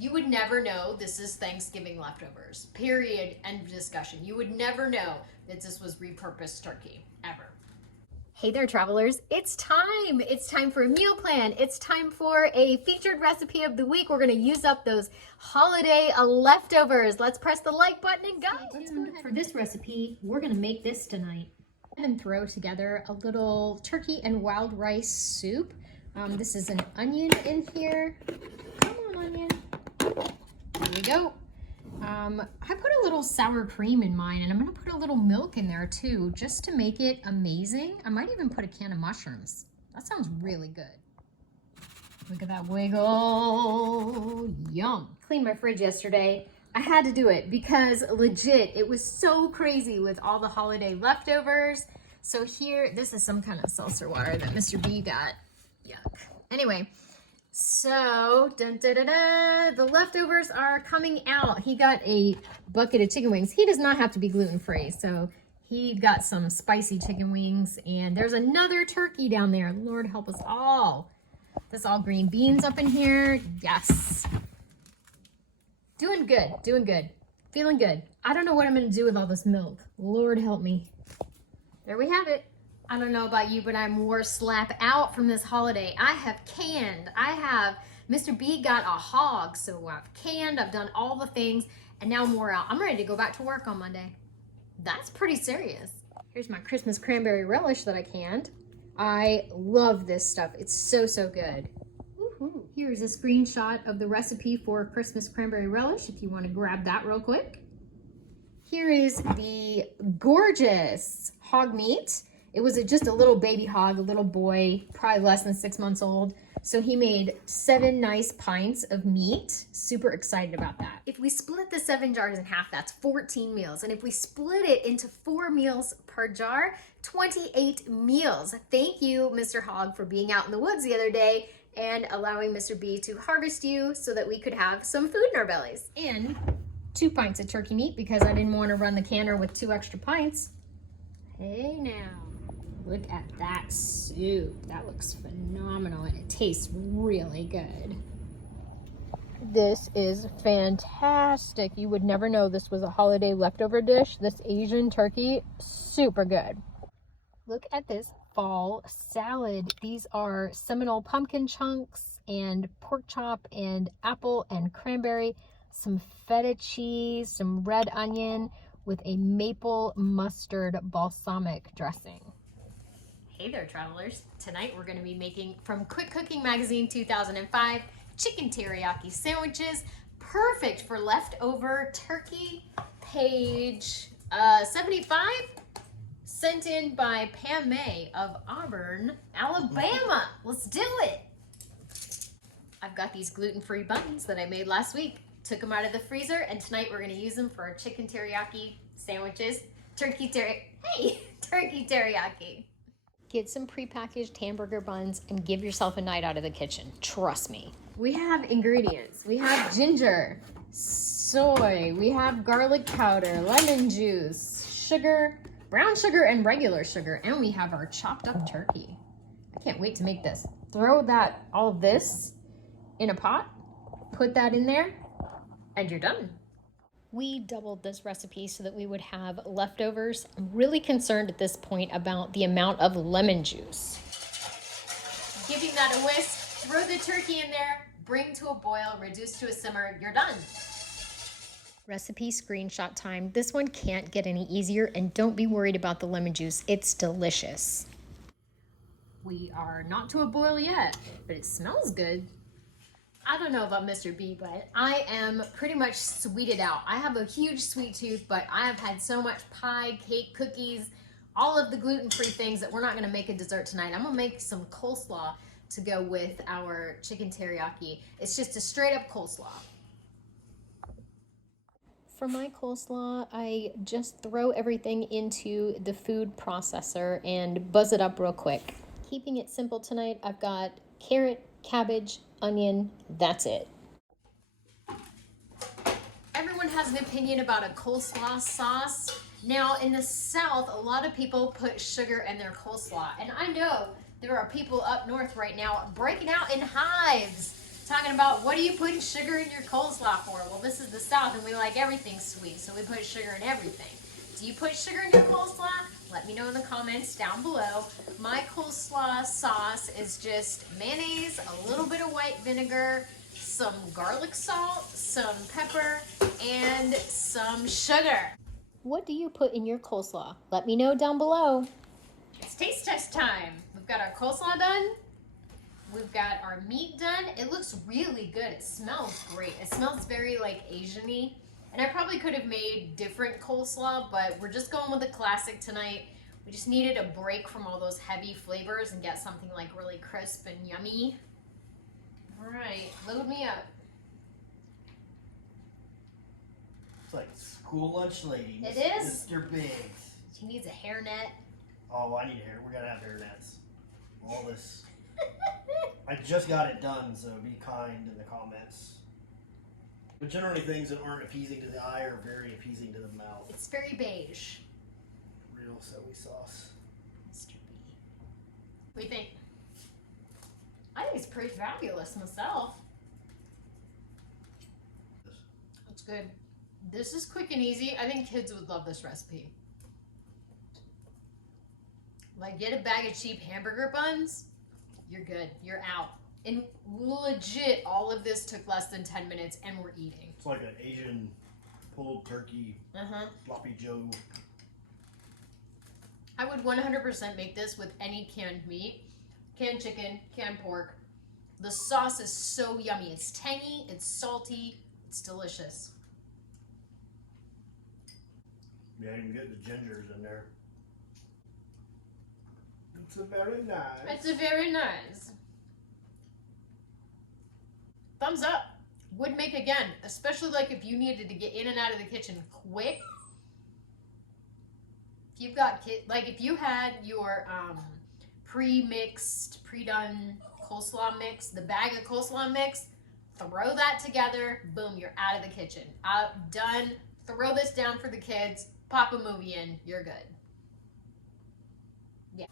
You would never know this is Thanksgiving leftovers. Period. End of discussion. You would never know that this was repurposed turkey, ever. Hey there, travelers. It's time. It's time for a meal plan. It's time for a featured recipe of the week. We're going to use up those holiday leftovers. Let's press the like button and go. Let's go ahead. For this recipe, we're going to make this tonight and throw together a little turkey and wild rice soup. This is an onion in here. Come on, onion. There we go. I put a little sour cream in mine, and I'm going to put a little milk in there too, just to make it amazing. I might even put a can of mushrooms. That sounds really good. Look at that wiggle. Yum. Cleaned my fridge yesterday. I had to do it because legit, it was so crazy with all the holiday leftovers. So here, this is some kind of seltzer water that Mr. B got. Yuck. Anyway. So, the leftovers are coming out. He got a bucket of chicken wings. He does not have to be gluten-free, so he got some spicy chicken wings, and there's another turkey down there. Lord help us all. That's all green beans up in here. Yes. Doing good, doing good. Feeling good. I don't know what I'm going to do with all this milk. Lord help me. There we have it. I don't know about you, but I'm wore slap out from this holiday. I have canned. Mr. B got a hog, so I've canned, I've done all the things, and now I'm wore out. I'm ready to go back to work on Monday. That's pretty serious. Here's my Christmas cranberry relish that I canned. I love this stuff. It's so, so good. Woohoo. Here's a screenshot of the recipe for Christmas cranberry relish if you want to grab that real quick. Here is the gorgeous hog meat. It was just a little baby hog, a little boy, probably less than 6 months old. So he made 7 nice pints of meat. Super excited about that. If we split the 7 jars in half, that's 14 meals. And if we split it into 4 meals per jar, 28 meals. Thank you, Mr. Hog, for being out in the woods the other day and allowing Mr. B to harvest you so that we could have some food in our bellies. And 2 pints of turkey meat because I didn't want to run the canner with 2 extra pints. Hey now. Look at that soup. That looks phenomenal and it tastes really good. This is fantastic. You would never know this was a holiday leftover dish. This Asian turkey, super good. Look at this fall salad. These are Seminole pumpkin chunks and pork chop and apple and cranberry, some feta cheese, some red onion with a maple mustard balsamic dressing. Hey there, travelers. Tonight we're going to be making, from Quick Cooking Magazine 2005, chicken teriyaki sandwiches, perfect for leftover turkey. Page 75, sent in by Pam May of Auburn, Alabama. Let's do it. I've got these gluten-free buns that I made last week. Took them out of the freezer, and tonight we're going to use them for our chicken teriyaki sandwiches. Turkey teriyaki. Get some prepackaged hamburger buns and give yourself a night out of the kitchen. Trust me. We have ingredients. We have ginger, soy, we have garlic powder, lemon juice, sugar, brown sugar and regular sugar, and we have our chopped up turkey. I can't wait to make this. Throw all of this in a pot, put that in there, and you're done. We doubled this recipe so that we would have leftovers. I'm really concerned at this point about the amount of lemon juice. Giving that a whisk, throw the turkey in there, bring to a boil, reduce to a simmer, you're done. Recipe screenshot time. This one can't get any easier, and don't be worried about the lemon juice. It's delicious. We are not to a boil yet, but it smells good. I don't know about Mr. B, but I am pretty much sweeted out. I have a huge sweet tooth, but I have had so much pie, cake, cookies, all of the gluten-free things that we're not gonna make a dessert tonight. I'm gonna make some coleslaw to go with our chicken teriyaki. It's just a straight up coleslaw. For my coleslaw, I just throw everything into the food processor and buzz it up real quick. Keeping it simple tonight, I've got carrot, cabbage, onion, that's it. Everyone has an opinion about a coleslaw sauce. Now in the South, a lot of people put sugar in their coleslaw, and I know there are people up north right now breaking out in hives Talking about what are you putting sugar in your coleslaw for? Well, this is the South and we like everything sweet, so we put sugar in everything. Do you put sugar in your coleslaw? Let me know in the comments down below. My coleslaw sauce is just mayonnaise, a little bit of white vinegar, some garlic salt, some pepper, and some sugar. What do you put in your coleslaw? Let me know down below. It's taste test time. We've got our coleslaw done. We've got our meat done. It looks really good. It smells great. It smells very like Asian-y. And I probably could have made different coleslaw, but we're just going with the classic tonight. We just needed a break from all those heavy flavors and get something like really crisp and yummy. All right, load me up. It's like school lunch lady. It is. Mr. Biggs. She needs a hairnet. Oh, I need hair. We gotta have hairnets. All this. I just got it done, so be kind in the comments. But generally things that aren't appeasing to the eye are very appeasing to the mouth. It's very beige. Real soy sauce. Mr. B. What do you think? I think it's pretty fabulous myself. It's good. This is quick and easy. I think kids would love this recipe. Like, get a bag of cheap hamburger buns. You're good. You're out. And legit, all of this took less than 10 minutes and we're eating. It's like an Asian pulled turkey, sloppy joe. I would 100% make this with any canned meat. Canned chicken, canned pork. The sauce is so yummy. It's tangy, it's salty, it's delicious. Yeah, you can get the gingers in there. It's a very nice. It's a very nice. Thumbs up. Would make again, especially like if you needed to get in and out of the kitchen quick. If you've got like if you had your pre-mixed, pre-done coleslaw mix, the bag of coleslaw mix, throw that together, boom, you're out of the kitchen. Done. Throw this down for the kids, pop a movie in, you're good. Yeah.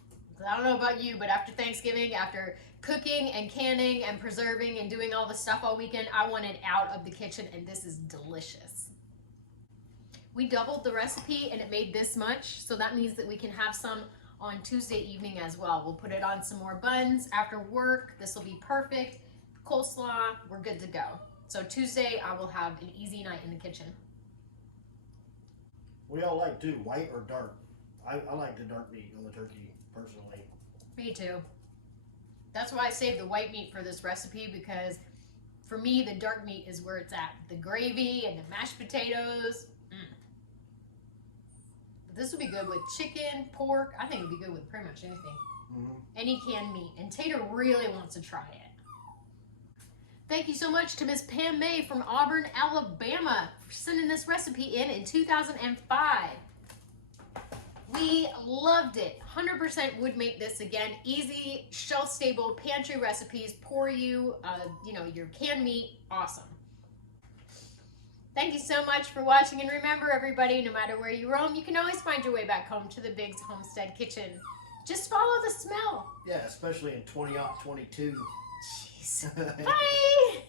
I don't know about you, but after Thanksgiving, after cooking and canning and preserving and doing all the stuff all weekend, I wanted out of the kitchen, and this is delicious. We doubled the recipe and it made this much, so that means that we can have some on Tuesday evening as well. We'll put it on some more buns after work. This will be perfect. Coleslaw, we're good to go. So Tuesday, I will have an easy night in the kitchen. We all like too, white or dark. I like the dark meat on the turkey, personally. Me too. That's why I saved the white meat for this recipe, because for me, the dark meat is where it's at. The gravy and the mashed potatoes. But this would be good with chicken, pork. I think it would be good with pretty much anything. Any canned meat. And Tater really wants to try it. Thank you so much to Miss Pam May from Auburn, Alabama for sending this recipe in 2005. We loved it. 100% would make this again. Easy, shelf-stable pantry recipes. Pour you, your canned meat. Awesome. Thank you so much for watching. And remember, everybody, no matter where you roam, you can always find your way back home to the Biggs Homestead Kitchen. Just follow the smell. Yeah, especially in 2022. Jeez. Bye.